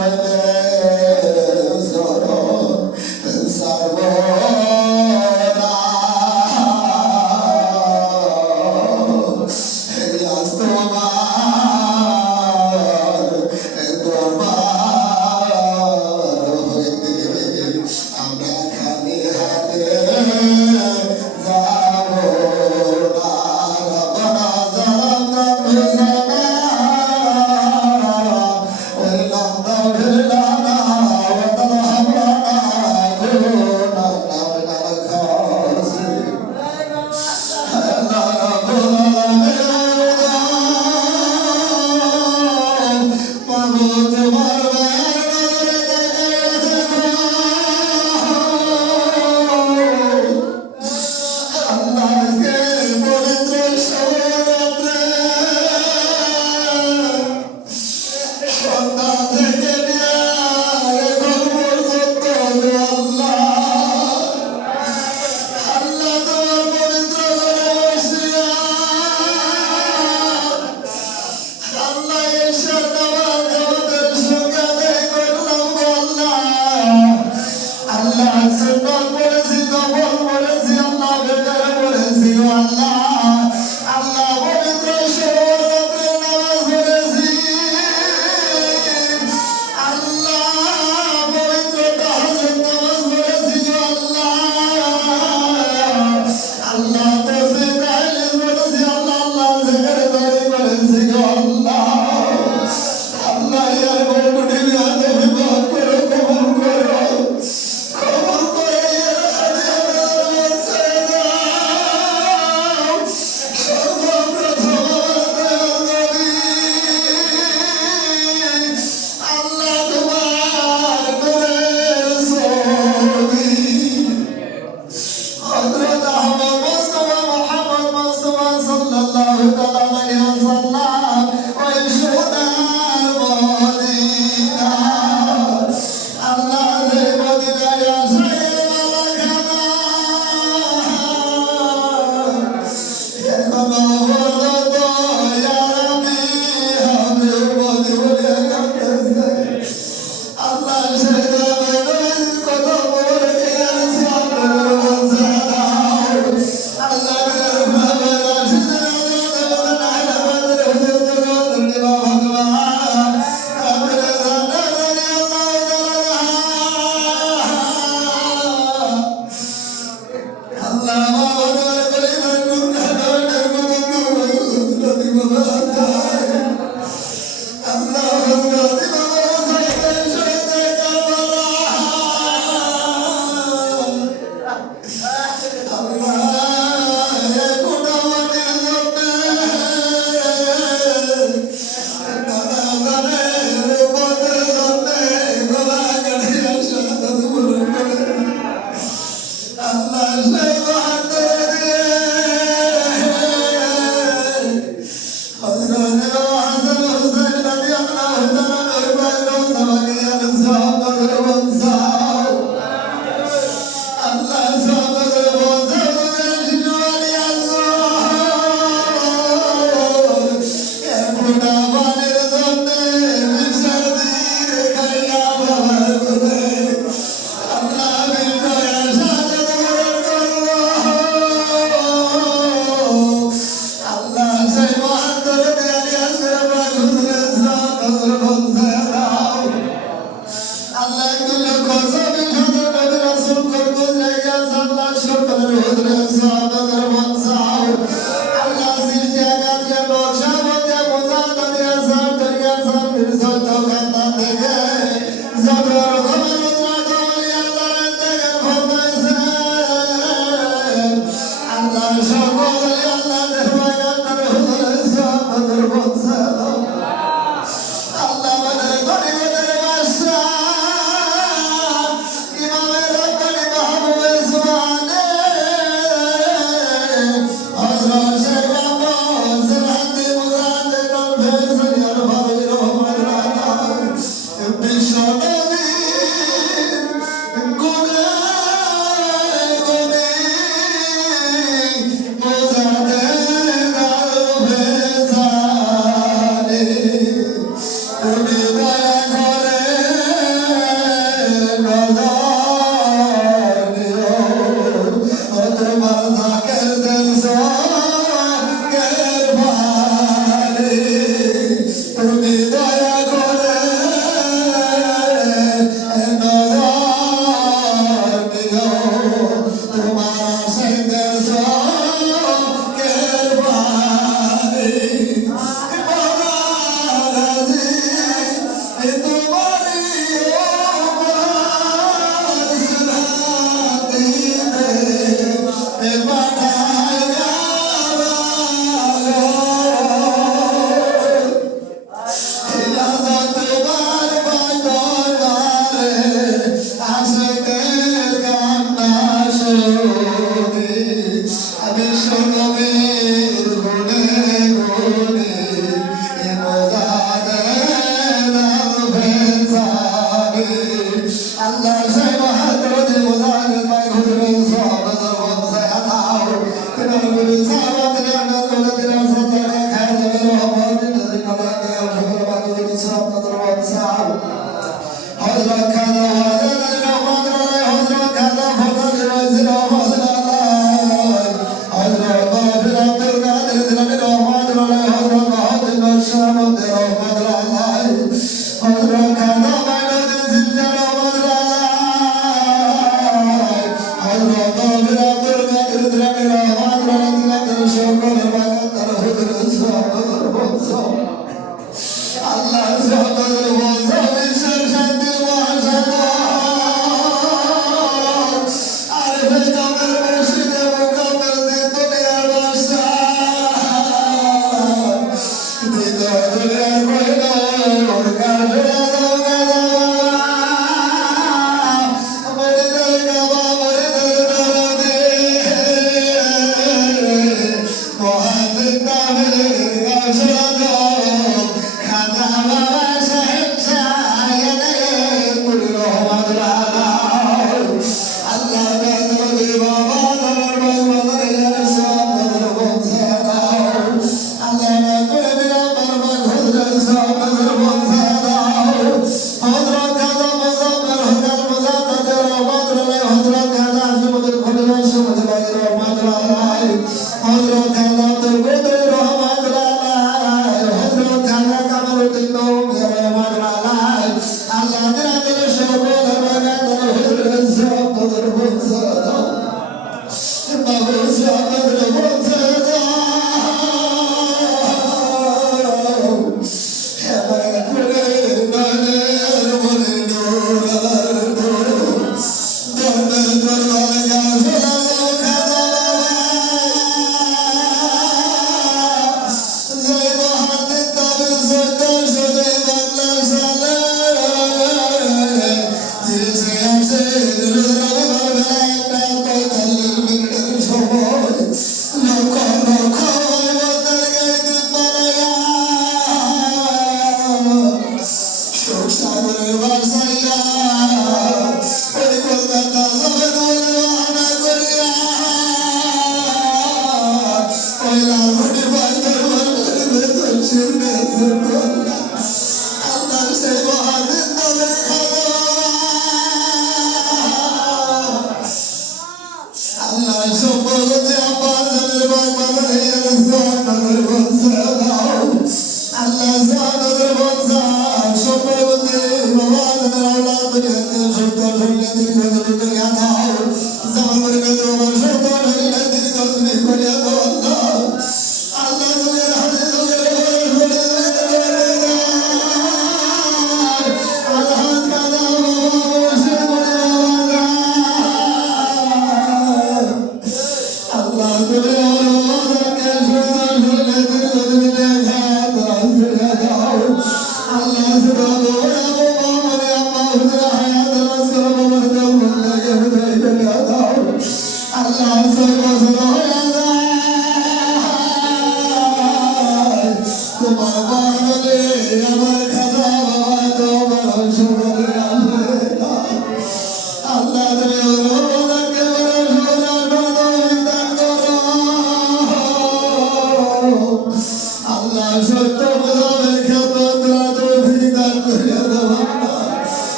Love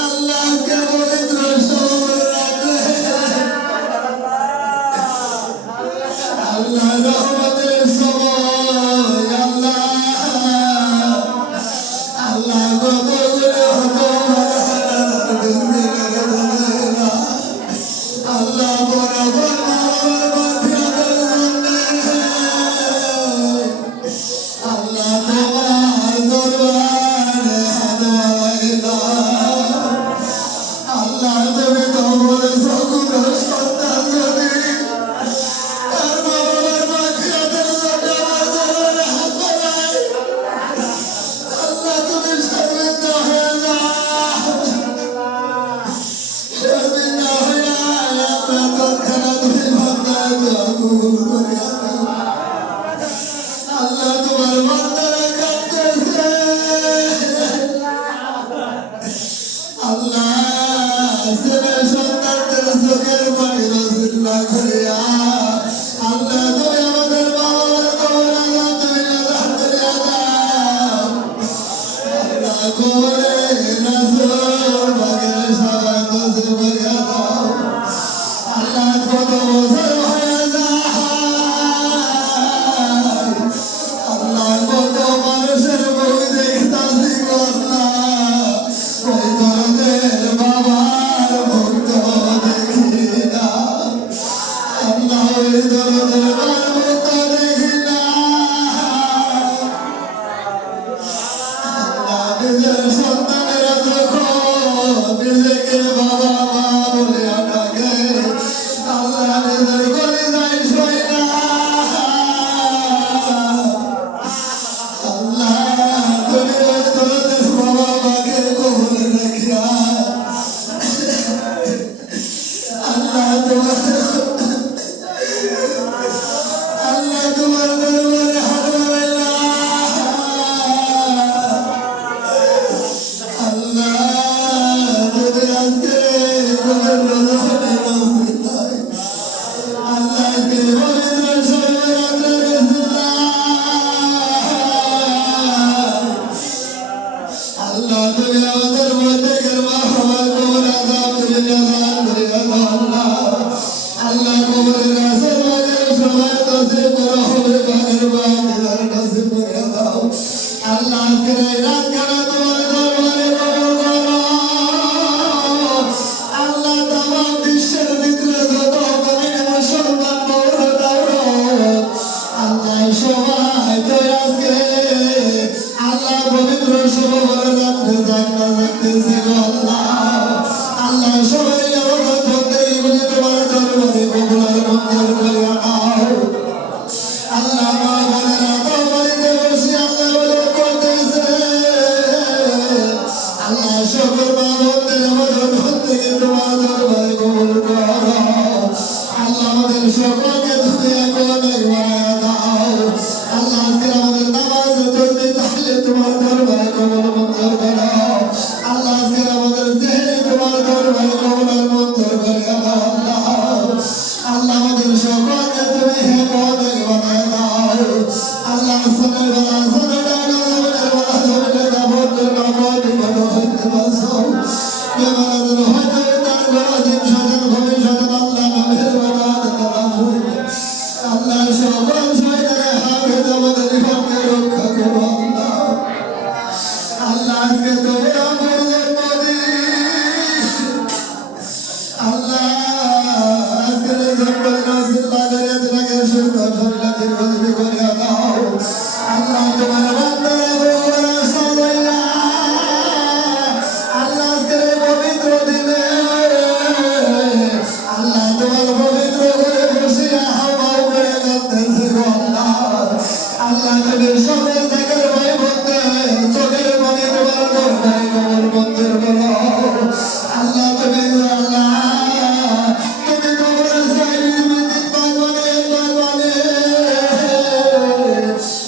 আল্লাহকে পবিত্র সময় রাখলে আল্লাহ রহমতের সময় আল্লাহ আল্লাহ কতগুলো হতো আল্লাহ বরাবর আল্লাহ তোমার দরবারে হাত বাড়াইলাম আল্লাহ তুমি তো বলেছো কোনো সন্তান যদি তার মা বাবার মাঝখানের জন্য আমার দরবারে হাত বাড়ায় আল্লাহ তুমি শর্মিন্দা হয়ে যাও শর্মিন্দা হয়ে আমরা তৎক্ষণাৎ তুমি বান্দার দোয়া কবুল করিয়া দাও আল্লাহ তোমার বান্দারা কাঁদতেছে আল্লাহ ছেলে সন্তানদের চোখের পানি রসিল্লা করিয়া আল্লাহ তুমি আমাদের বাবার কবর আল্লাহ তুমি নাজাত করিয়া দাও আল্লাহ কবরে রাসূল বাগের সবাই নসিব করিয়া দাও আল্লাহ কত বছর হয়ে যায় আল্লাহ কত মানুষের বই দেখতাছি আল্লাহ ওই দরদের বাবার ভক্ত দেখি না আল্লাহ ওই দরদের বাবার ভক্ত দেখি না আল্লাহ নিজের সন্তানেরা যখন নিজেকে বাবা মা বলে ডাকে আল্লাহ নিজের কলিজায় শোয় না আল্লাহ তুমি ওই দরদের বাবা মাকে কবরে রাখিয়া আল্লাহ তোমার দরবারে হাত বাড়াইলাম আল্লাহ তুমি আজকে তোমার রহমতে রসিল্লাহ আল্লাহকে পবিত্র সময় রাখলে রসিল্লাহ আল্লাহ তুমি আমাদের প্রত্যেকের মা বাবার কবর আযাব তুমি নাজাত করিয়া দাও আল্লাহ কবরের রাসূল বাগের সবাই নসিব করো হবে বাগের বাগের নসিব করিয়া দাও আল্লাহ আজকের এই রাতখানা তোমার দরবারে কবুল করো আল্লাহ তামাম বিশ্বের ভিতরে যত মুমিন মুসলমান আল্লাহ সবাই তো আজকে আল্লাহ পবিত্র শোভার রাত্রে জাগনা জাগতেছি আল্লাহ আল্লাহ সবাই আমাদের বন্দেগি তোমার দরবারে কবুল আর মঞ্জুর করিয়া নাও আল্লাহ মা বোনেরা তো বাড়িতে বসে আল্লাহ বলে করতেছে আল্লাহ সকল মা বোনদের আমাদের বন্দেগি তোমার দরবারে কবুল করো আল্লাহ আমাদের সকলকে তুমি এক অনেক বানায়া দাও আল্লাহ আজকে আমাদের নামাজ তসবিহ তাহলিল তোমার দরবারে কবুল মঞ্জুর করো আল্লাহ আজকে আমাদের সেহরি তোমার দরবারে কবুল আর মঞ্জুর করিয়া দাও আল্লাহ আমাদের সকলকে তুমি এক অনেক বানায়া দাও আল্লাহ আসমানের বেলা আসমানের ডানা জমিনের বেলা জমিনের কাপড় কাপড় বিপদ হইতে বাঁচো বেমানাদের হয়তো তার গলা দিন সাজান ভবিষ্যৎ আল্লাহ নামের বাবা আল্লাহ সকল শয়তানের হাত আমাদের ইমানকে রক্ষা করো আল্লাহ আল্লাহ আজকে তুমি আমাদের নদী আল্লাহ আজকের জন্মদিন রসিল্লাহ করিয়া তোমাকে সুন্দর শরীরে দীর্ঘজীবী করিয়া দাও আল্লাহ তোমার বান্দারা বউরা সাজাইলা আল্লাহ আজকের এই পবিত্র দিনে আল্লাহ তোমার পবিত্র করে বসিয়া হাওয়াও করে কাঁদতেছে গো আল্লাহ আল্লাহ তুমি সকল জায়গার ভাই বলতে চোখের পানি তোমার দরবারে কবুল মঞ্জুর করো আল্লাহ তুমি আল্লাহ তুমি কবরের সাইডে তুমি 3 ভাগ মানে 1 ভাগ মানে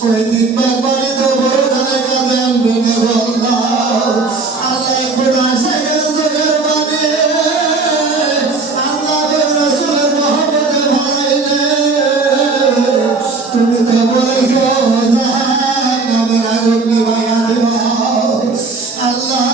ওই 3 ভাগ পানি তো বড় কানে কাজে আসবে না গো আল্লাহ আল্লাহ খোদা সাইকেল চোখের পানি আল্লাহ রাসূলের মহব্বতে ভালাইলে তুমি তো বলেছো জাহান্নামের আগুন নিভাইয়া দিবা আল্লাহ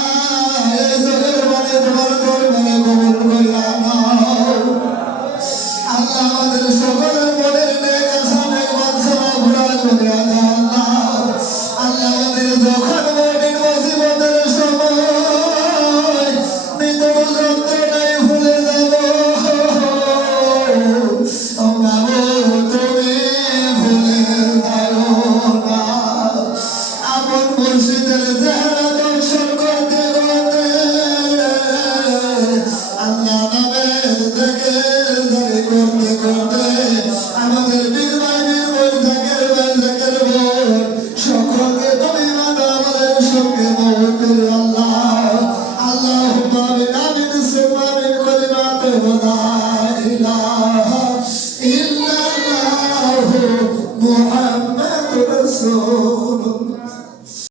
ইল্লাল্লাহু মুহাম্মাদুর রাসূলুল্লাহ।